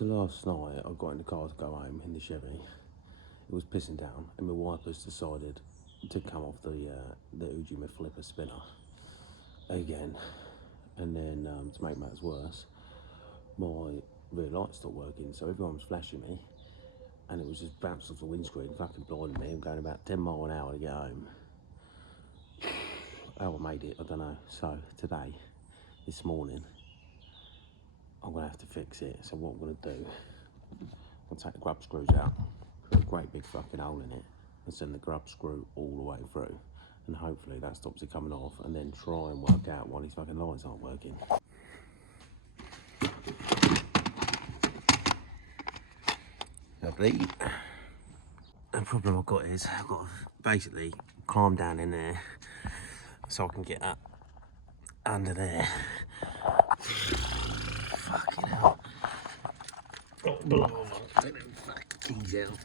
So last night I got in the car to go home in the Chevy. It was pissing down and my wipers decided to come off the Ujima flipper spinner again. And then to make matters worse, my rear light stopped working, so everyone was flashing me and it was just bounced off the windscreen, fucking blinding me. I'm going about 10 miles an hour to get home. How I made it, I don't know. So today, this morning, I'm gonna have to fix it. So what I'm gonna do, I'm gonna take the grub screws out, put a great big fucking hole in it, and send the grub screw all the way through. And hopefully that stops it coming off, and then try and work out why these fucking lights aren't working. Lovely. The problem I've got is I've got to basically climb down in there so I can get up under there. Fucking hell. Oh, blow on. Take them fucking keys out.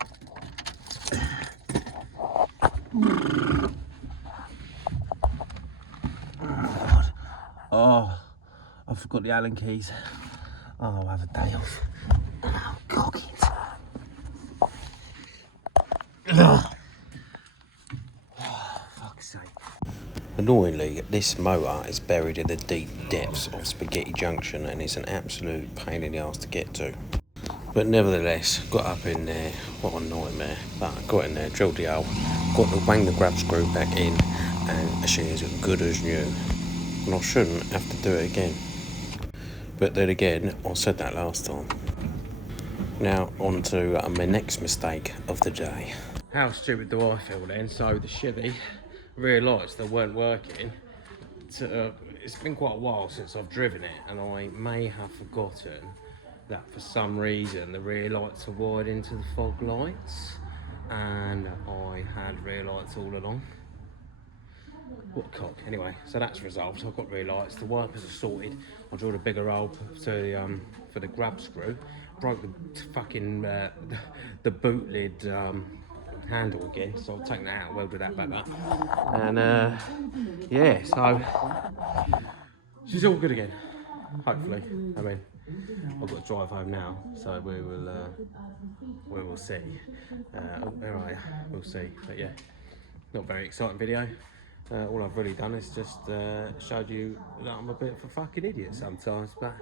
Oh, God. Oh, I forgot the Allen keys. Oh, I'll have a day off. Oh, cock it. Oh, fuck's sake. Annoyingly, this motor is buried in the deep depths of Spaghetti Junction and it's an absolute pain in the arse to get to. But nevertheless, got up in there, what a nightmare. But I got in there, drilled the hole, got to wang the grab screw back in, and she is as good as new. And I shouldn't have to do it again. But then again, I said that last time. Now, on to my next mistake of the day. How stupid do I feel then? So the Chevy rear lights that weren't working. It's been quite a while since I've driven it, and I may have forgotten that for some reason the rear lights are wired into the fog lights, and I had rear lights all along. What a cock. Anyway, so that's resolved. I've got rear lights, the wipers are sorted. I drilled a bigger hole for the grab screw, broke the fucking the boot lid handle again, so I've taken that out, welded that back up, and yeah, so she's all good again, hopefully. I mean, I've got to drive home now, so we will see. Where are you? We'll see. But yeah, not very exciting video. All I've really done is just showed you that I'm a bit of a fucking idiot sometimes, but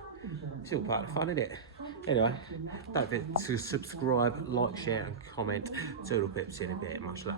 it's all part of the fun, isn't it? Anyway, don't forget to subscribe, like, share and comment. Toodle pips in a bit. Much love.